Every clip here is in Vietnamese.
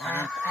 อ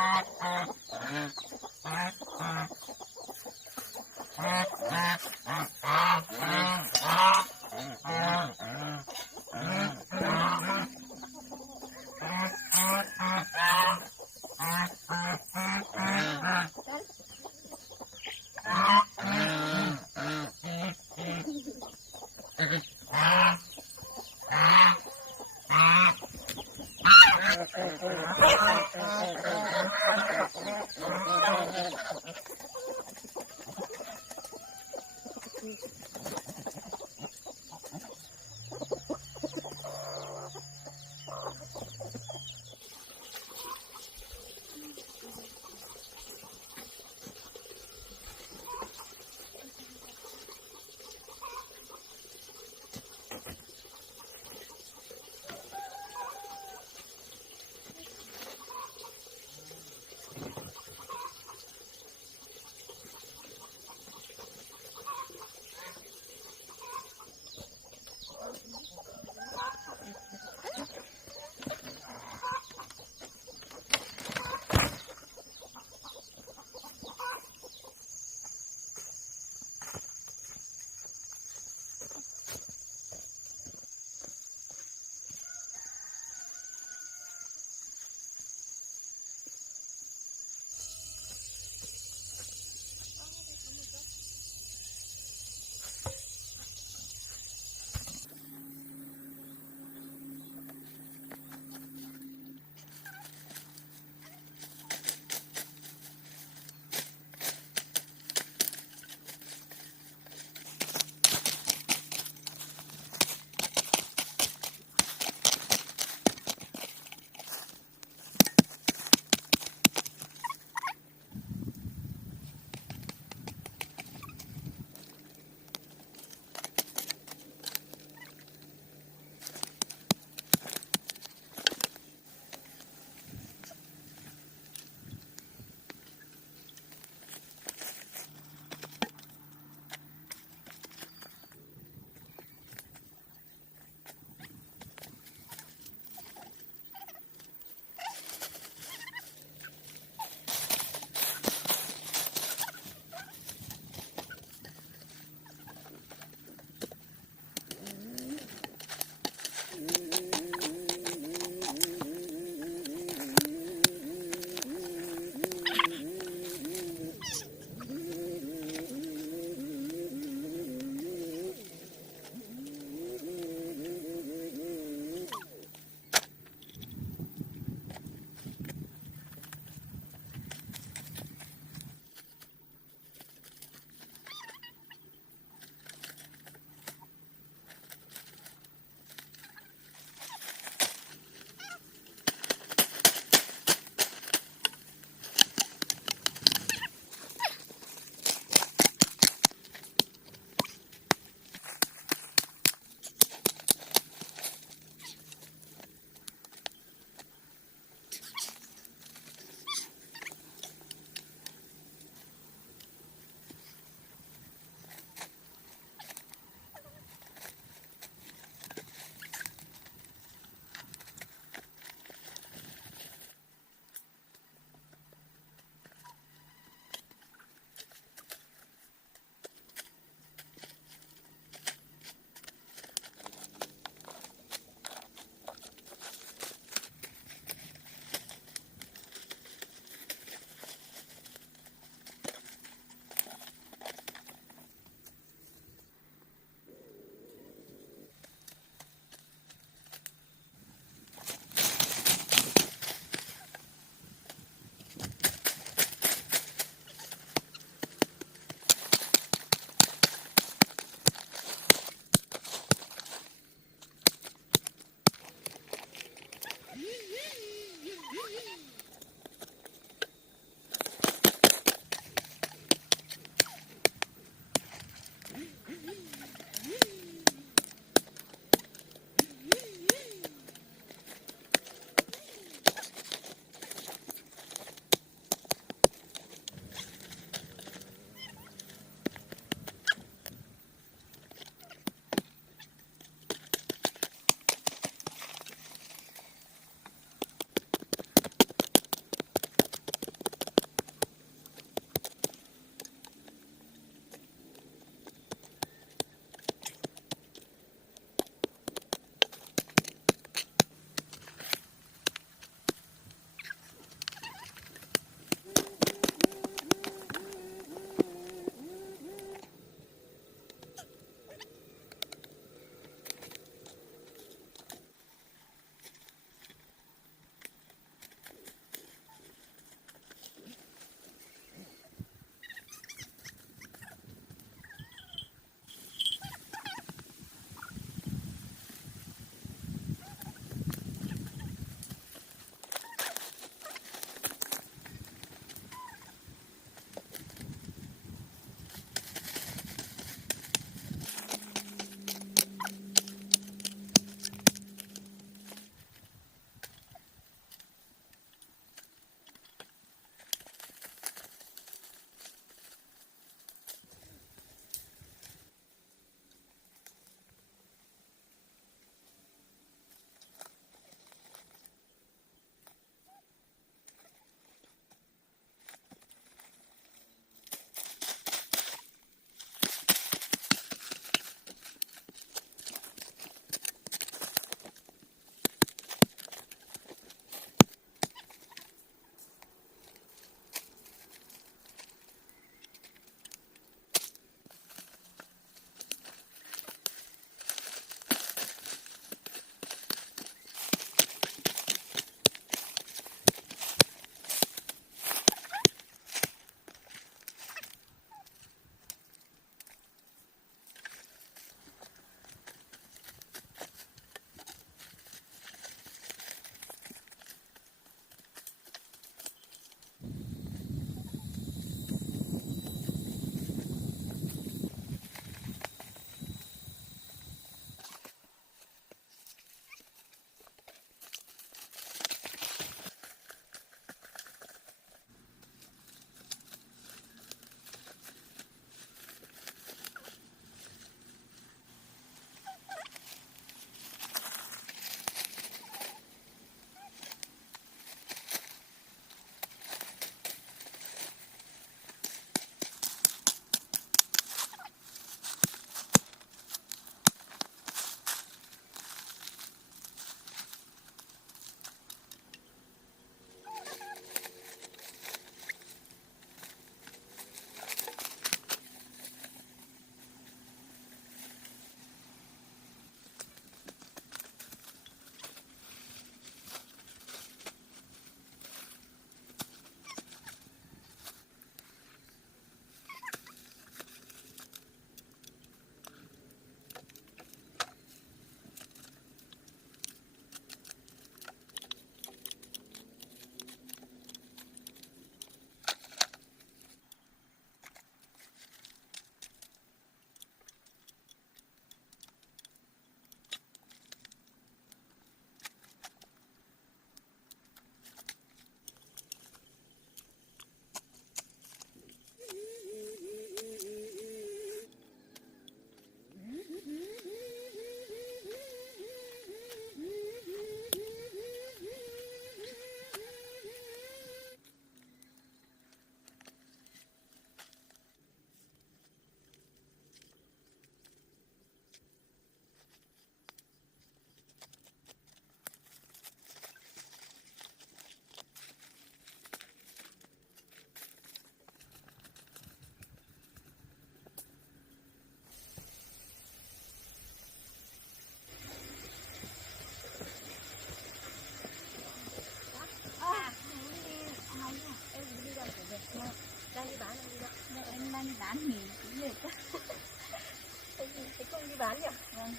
bán nhỉ? Vâng.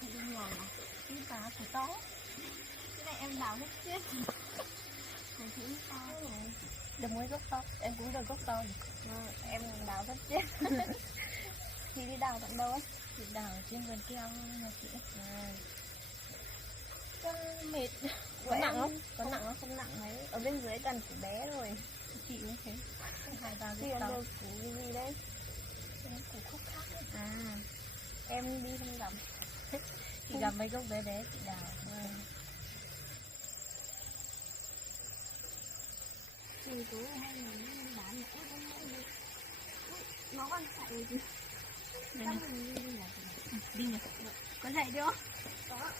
Chị đi nhà này. Đi phá của to. Cái này em đào hết chết. Còn chị to này. Được mấy gốc to. Em cũng được gốc to. Em đào hết chết. Chị đi đào tận đâu ấy? Chị đào trên vườn keo nhà chị. Con mệt. Có nặng không? Có nặng không? Không nặng mấy. Ở bên dưới toàn củ bé rồi. Chị cũng thế. Hai ba gốc to. Củ gì đây? Củ khúc khác ấy. À, em đi không gặp. Chị gặp mấy gốc bé bé chị đào. Chị tú hay là bán nó còn chạy gì? Đi nhỉ? Có chạy chưa? Có.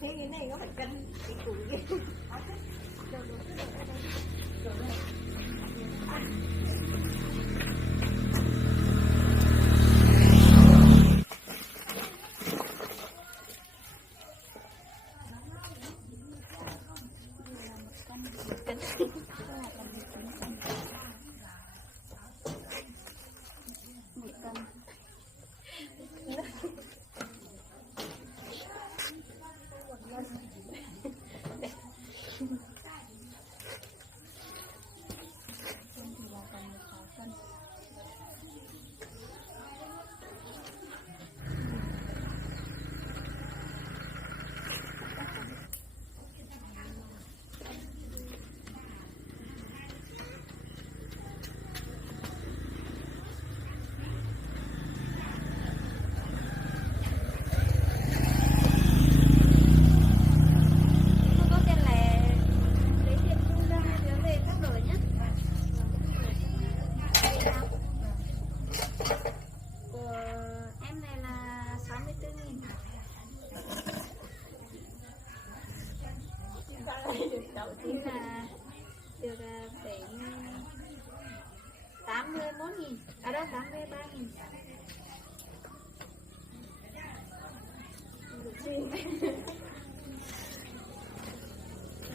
Thế cái này có phải cân cái củ gì? Đầu tiên là được đến 81.000, à đó 83.000.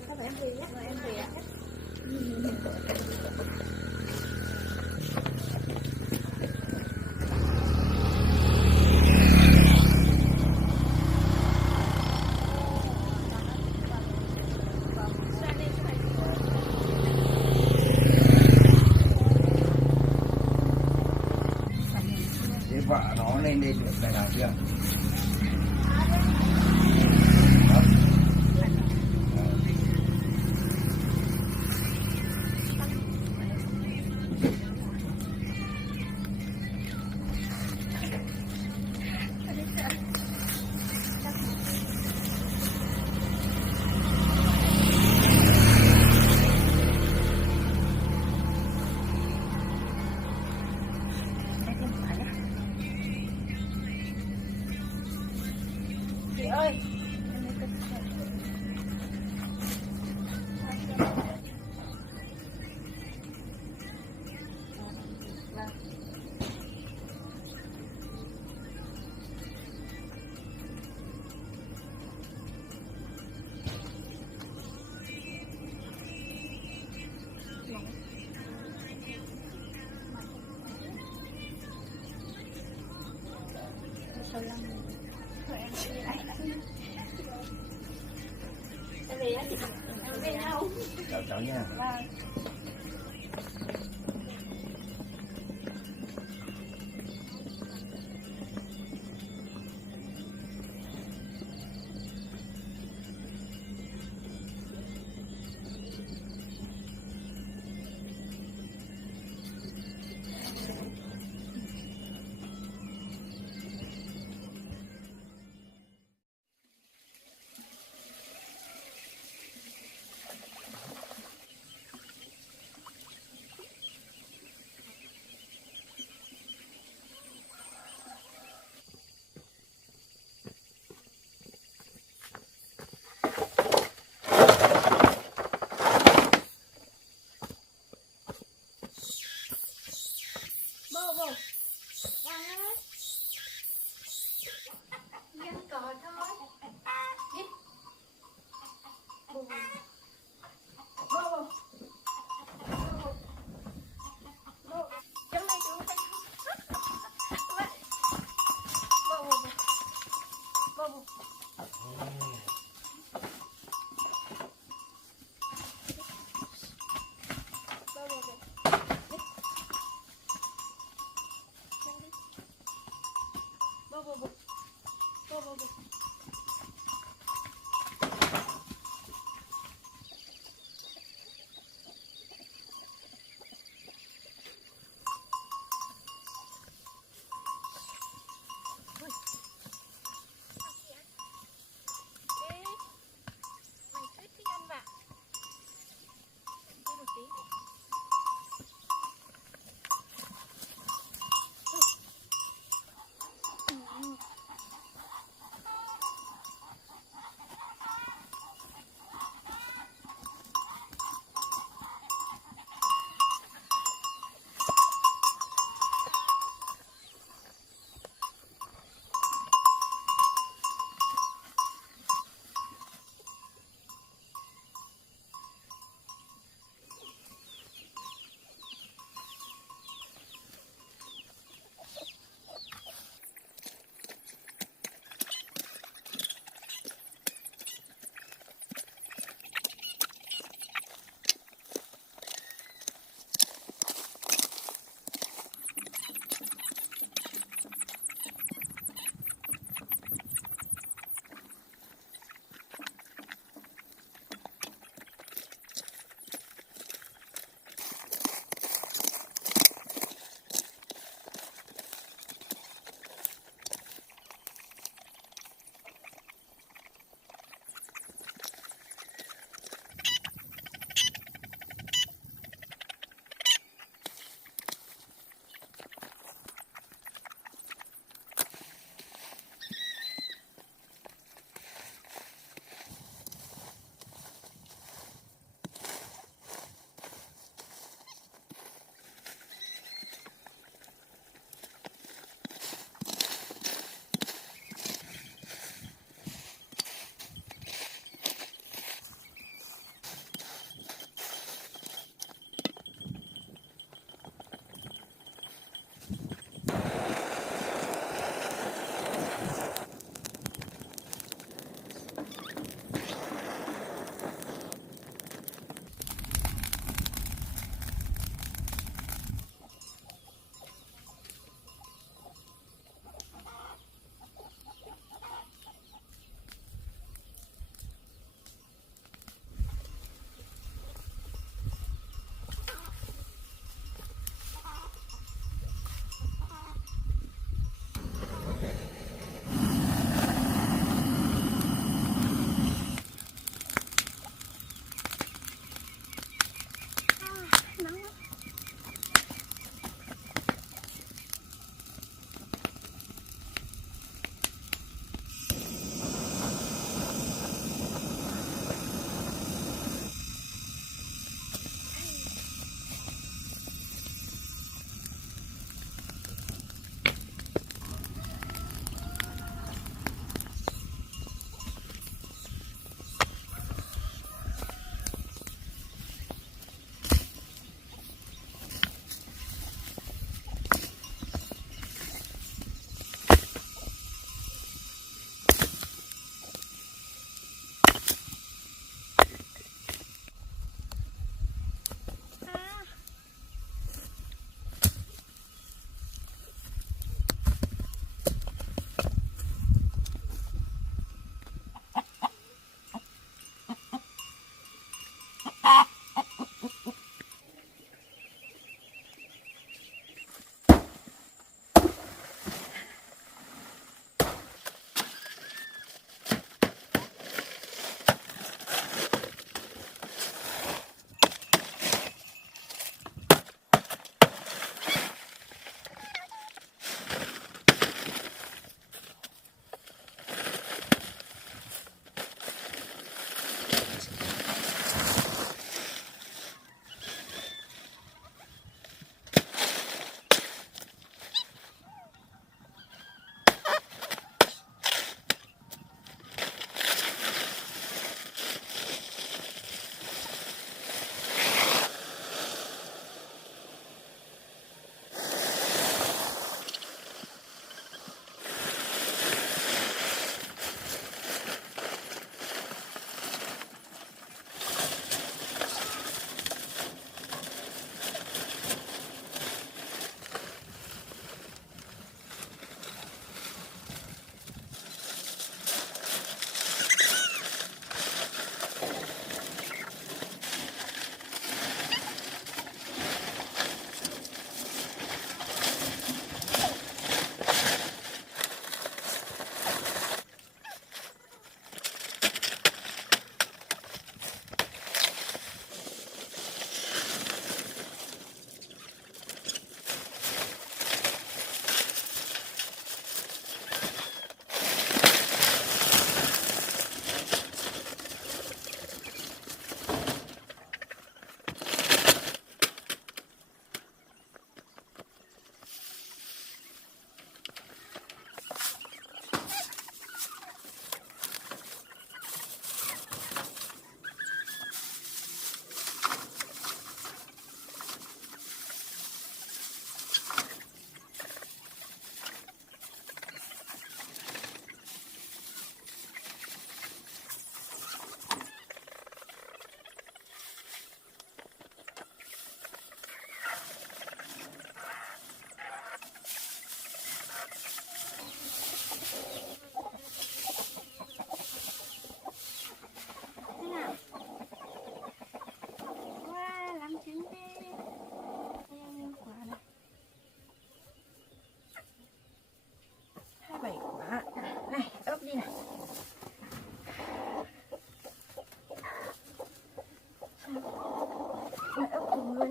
Các bạn em về nhé, rồi em về ạ. Vợ nó lên đây được phải làm chưa? Chị ơi, về đâu cháu nha vâng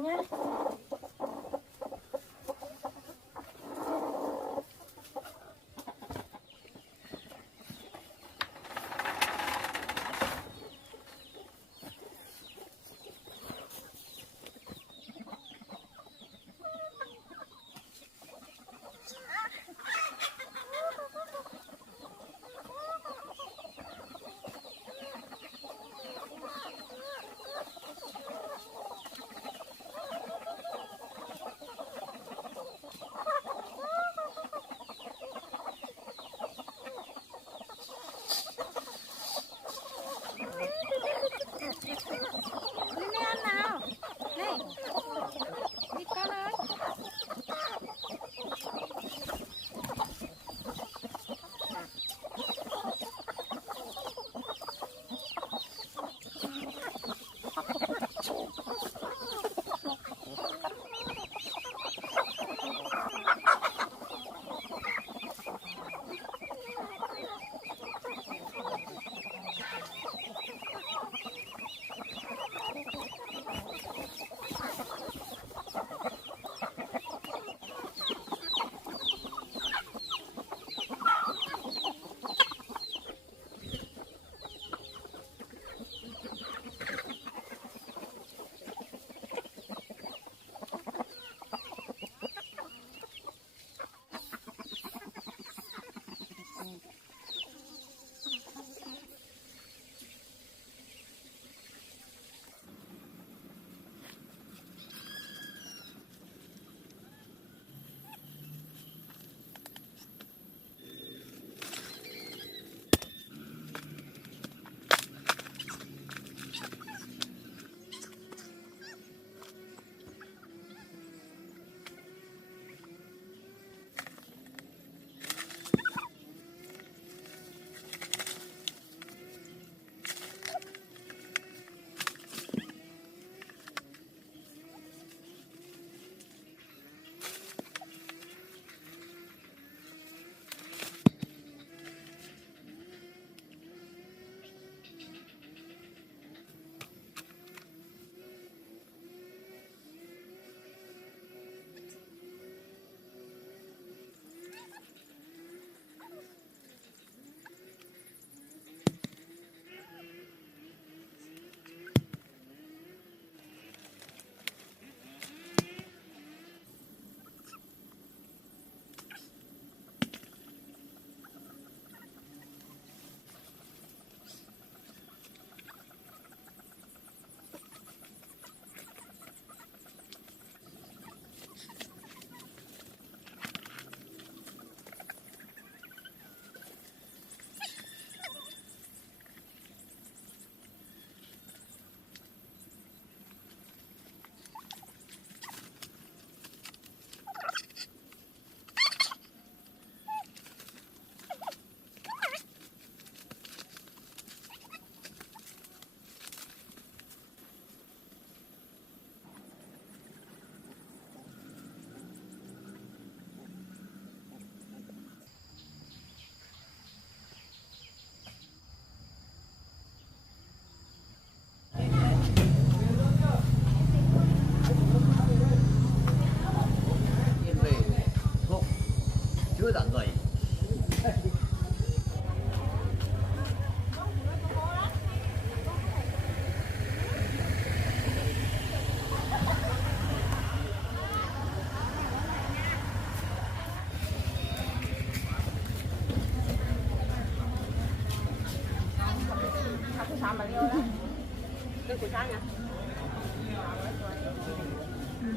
nha.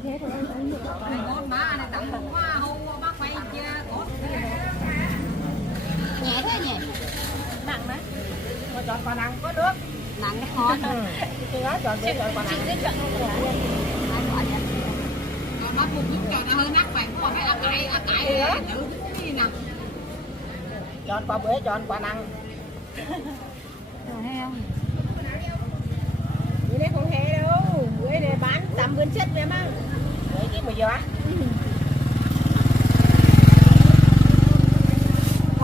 Thế thôi anh được. Ngon má này tặng một hoa hôn bác quay kia có. Nhẹ thế nhỉ? Nặng đấy. Mà chọn quả nặng có nước. Nặng cái ngon. Chứ đó chọn quả nặng. Chứ chọn còn bác một chút chọn nó hơi nát phải có phải là cải nữ cái nè. Chọn quả bưởi chọn quả nặng. Rồi hay không? Bưởi này không hề đâu, bưởi này bán tầm vườn chết vậy mà. Bưởi cái mà gió.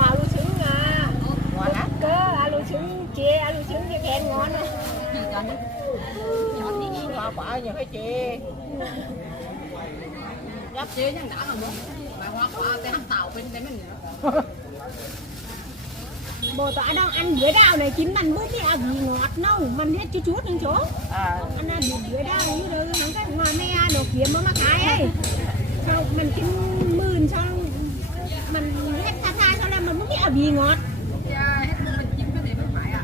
Alu trứng à, ngon lắm. Cơ alu trứng chia, alu trứng cái khen ngon. Chọn đi, chọn đi. quả nhiều hay chị giáp chế nhưng đã là muốn mà hoa quả cái hàng tàu bên đấy mình Bồ tọa đang ăn bưởi đào này chín mình bút đi gì ngọt nâu mình hết chút những chỗ anh ăn bưởi đào như rồi nó cái ngoài me đồ kiếm mà cái ấy sau mình chín mươn sau mình hết tha sau là mình muốn biết gì ngọt hết mình chín cái này mới phải à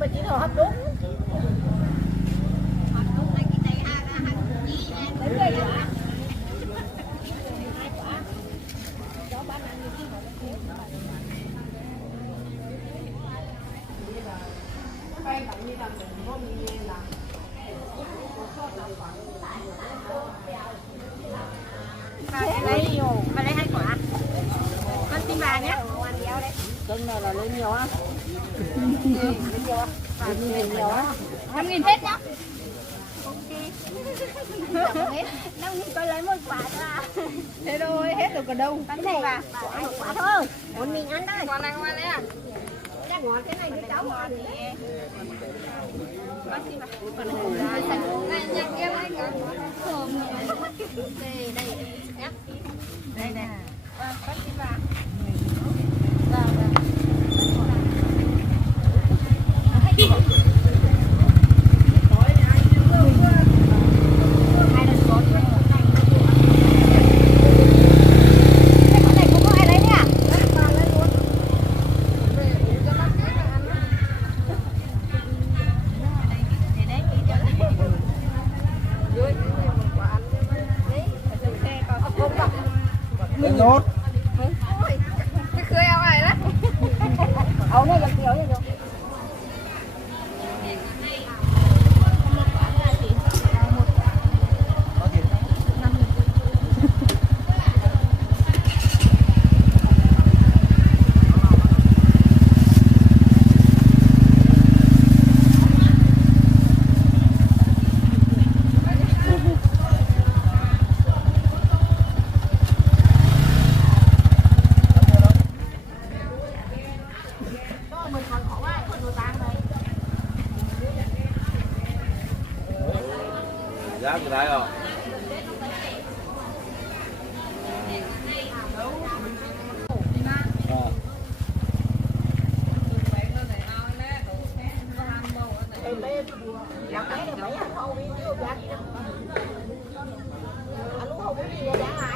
mình chín rồi hấp đúng này cái này ha đến đây là mà lấy 2 quả con xin bà nhé cân này là lên nhiều á lên nhiều á 5.000 hết nhá đâu như tôi lấy 1 quả ra thế thôi hết rồi còn đâu cái này là quả thôi một mình ăn thôi còn này qua đấy à cái ngọt cái này cái cháu ngọt nè con xin bà còn này này nhắc kia này cả đây đây nhắc đây nè con xin bà nốt cái khơi ao này đó ấu này là kiểu như vậy giá cái đấy không Hãy subscribe cho kênh Ghiền Mì Gõ để không bỏ lỡ những video hấp dẫn